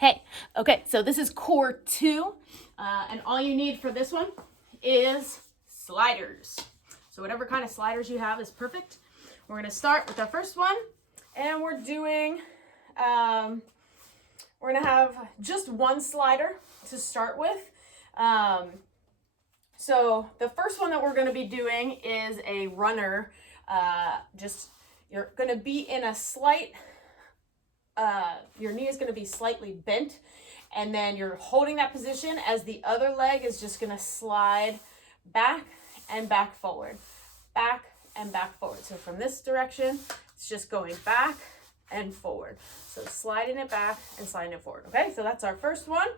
Hey, okay, so this is core 2, and all you need for this one is sliders. So whatever kind of sliders you have is perfect. We're gonna start with our first one, and we're gonna have just one slider to start with. So the first one that we're gonna be doing is a runner. You're gonna be in a slight, your knee is going to be slightly bent, and then you're holding that position as the other leg is just going to slide back and back forward, back and back forward. So from this direction, it's just going back and forward. So sliding it back and sliding it forward. Okay, so that's our first one.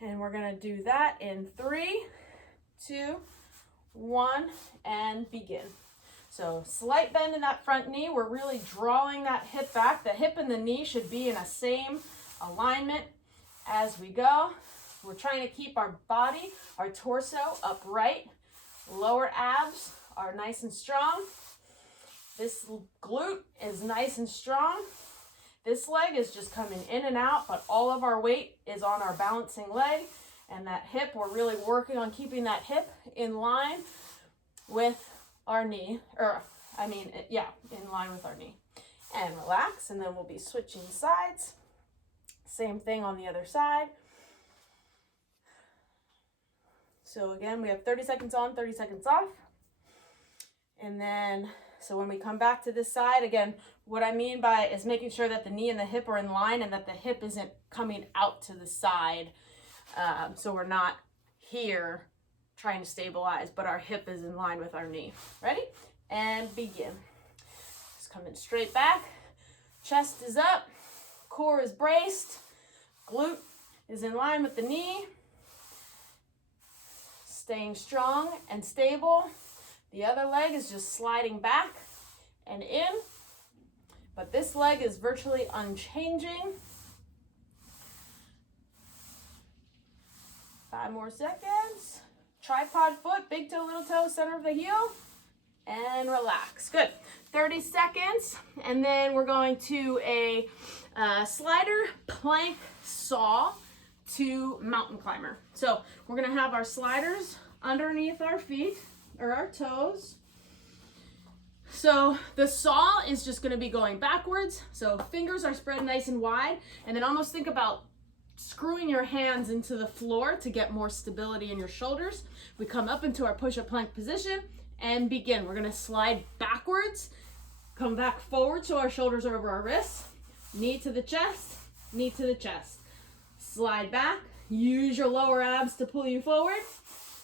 And we're going to do that in 3, 2, 1, and begin. So slight bend in that front knee. We're really drawing that hip back. The hip and the knee should be in the same alignment as we go. We're trying to keep our body, our torso upright. Lower abs are nice and strong. This glute is nice and strong. This leg is just coming in and out, but all of our weight is on our balancing leg. And that hip, we're really working on keeping that hip in line with our knee, in line with our knee. And relax, and then we'll be switching sides. Same thing on the other side. So again, we have 30 seconds on, 30 seconds off. And then, so when we come back to this side, again, what I mean by is making sure that the knee and the hip are in line and that the hip isn't coming out to the side. So we're not here trying to stabilize, but our hip is in line with our knee. Ready? And begin. Just coming straight back. Chest is up. Core is braced. Glute is in line with the knee. Staying strong and stable. The other leg is just sliding back and in, but this leg is virtually unchanging. 5 more seconds. Tripod foot, big toe, little toe, center of the heel, and relax. Good. 30 seconds, and then we're going to a slider, plank, saw to mountain climber. So we're going to have our sliders underneath our feet, or our toes. So the saw is just going to be going backwards. So fingers are spread nice and wide, and then almost think about screwing your hands into the floor to get more stability in your shoulders. We come up into our push-up plank position and begin. We're going to slide backwards, come back forward so our shoulders are over our wrists, knee to the chest, knee to the chest. Slide back, use your lower abs to pull you forward,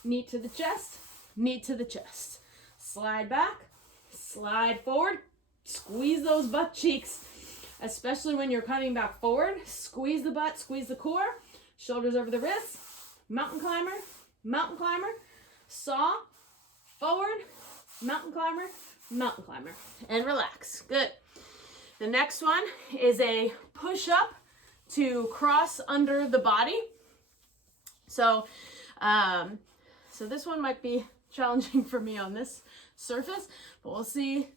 knee to the chest, knee to the chest. Slide back, slide forward, squeeze those butt cheeks. Especially when you're coming back forward, squeeze the butt, squeeze the core, shoulders over the wrists, mountain climber, saw, forward, mountain climber, and relax. Good. The next one is a push-up to cross under the body. So, this one might be challenging for me on this surface, but we'll see.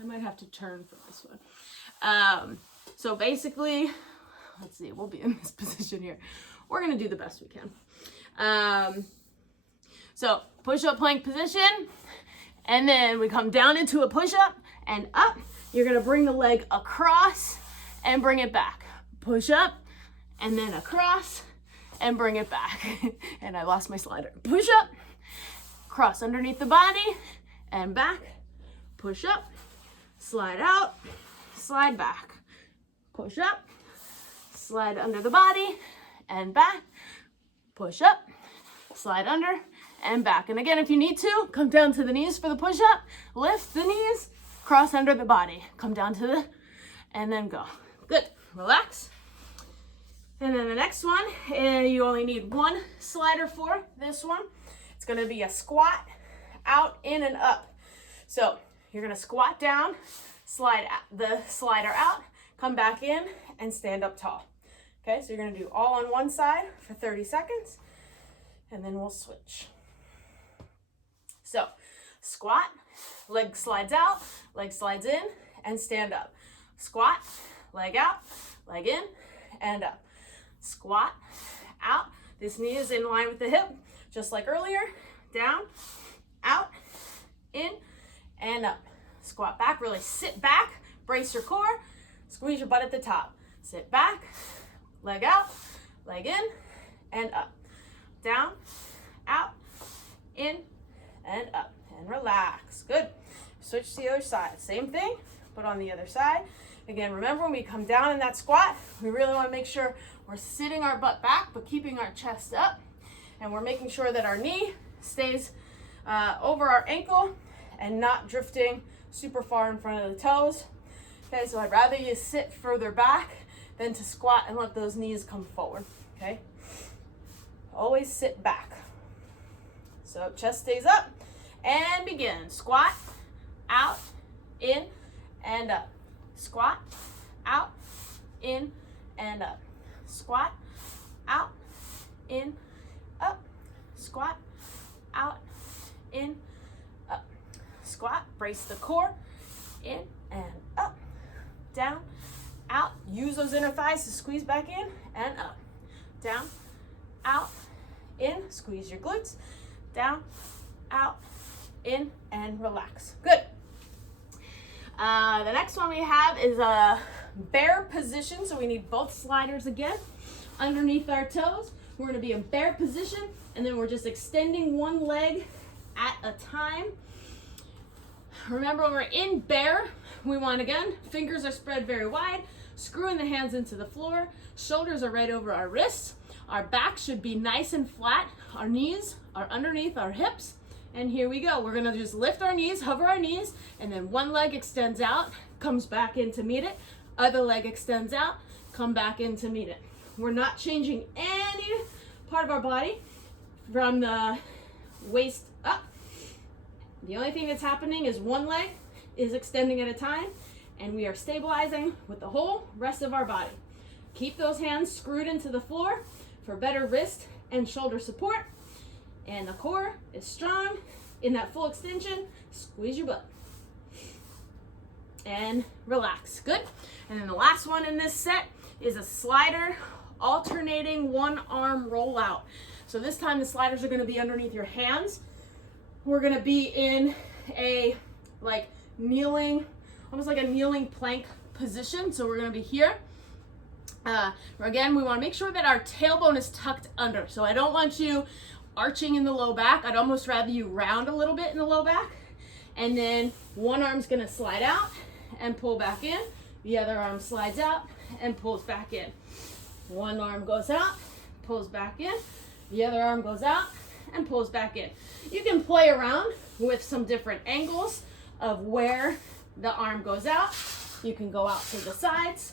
I might have to turn for this one. So basically, let's see, we'll be in this position here. We're going to do the best we can. So push-up plank position, and then we come down into a push-up and up. You're going to bring the leg across and bring it back. Push up, and then across and bring it back. And I lost my slider. Push up, cross underneath the body and back. Push up. Slide out, slide back, push up, slide under the body and back, push up, slide under and back. And again, if you need to, come down to the knees for the push up, lift the knees, cross under the body, come down to the, and then go. Good, relax. And then the next one, you only need one slider for this one. It's gonna be a squat, out, in, and up. So you're gonna squat down, slide the slider out, come back in, and stand up tall. Okay, so you're gonna do all on one side for 30 seconds, and then we'll switch. So, squat, leg slides out, leg slides in, and stand up. Squat, leg out, leg in, and up. Squat, out. This knee is in line with the hip, just like earlier. Down, out, in, and up. Squat back, really sit back, brace your core, squeeze your butt at the top. Sit back, leg out, leg in, and up. Down, out, in, and up. And relax. Good. Switch to the other side. Same thing, but on the other side. Again, remember when we come down in that squat, we really want to make sure we're sitting our butt back, but keeping our chest up. And we're making sure that our knee stays over our ankle and not drifting super far in front of the toes. Okay, so I'd rather you sit further back than to squat and let those knees come forward. Okay, always sit back. So chest stays up and begin. Squat, out, in, and up. Squat, out, in, and up. Squat, out, in, up. Squat, out, in, up. Squat, brace the core, in and up, down, out. Use those inner thighs to squeeze back in and up. Down, out, in, squeeze your glutes, down, out, in, and relax. Good. The next one we have is a bear position. So we need both sliders again underneath our toes. We're going to be in bear position, and then we're just extending one leg at a time. Remember, when we're in bear, we want, again, fingers are spread very wide, screwing the hands into the floor, shoulders are right over our wrists, our back should be nice and flat, our knees are underneath our hips. And here we go. We're gonna just lift our knees, hover our knees, and then one leg extends out, comes back in to meet it. Other leg extends out, come back in to meet it. We're not changing any part of our body from the waist up. The only thing that's happening is one leg is extending at a time, and we are stabilizing with the whole rest of our body. Keep those hands screwed into the floor for better wrist and shoulder support. And the core is strong in that full extension. Squeeze your butt. And relax. Good. And then the last one in this set is a slider alternating one arm rollout. So this time the sliders are going to be underneath your hands. We're going to be in a kneeling, almost like a kneeling plank position. So we're going to be here. Again, we want to make sure that our tailbone is tucked under. So I don't want you arching in the low back. I'd almost rather you round a little bit in the low back. And then one arm's going to slide out and pull back in. The other arm slides out and pulls back in. One arm goes out, pulls back in. The other arm goes out and pulls back in. You can play around with some different angles of where the arm goes out. You can go out to the sides.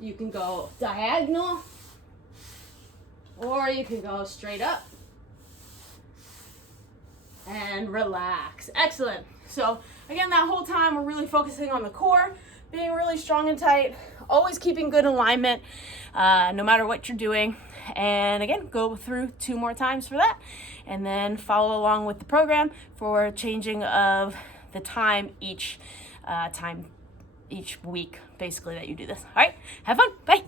You can go diagonal, or you can go straight up and relax. Excellent. So again, that whole time we're really focusing on the core, being really strong and tight, always keeping good alignment, no matter what you're doing. And again, go through 2 more times for that, and then follow along with the program for changing of the time each week, basically, that you do this. All right, have fun. Bye.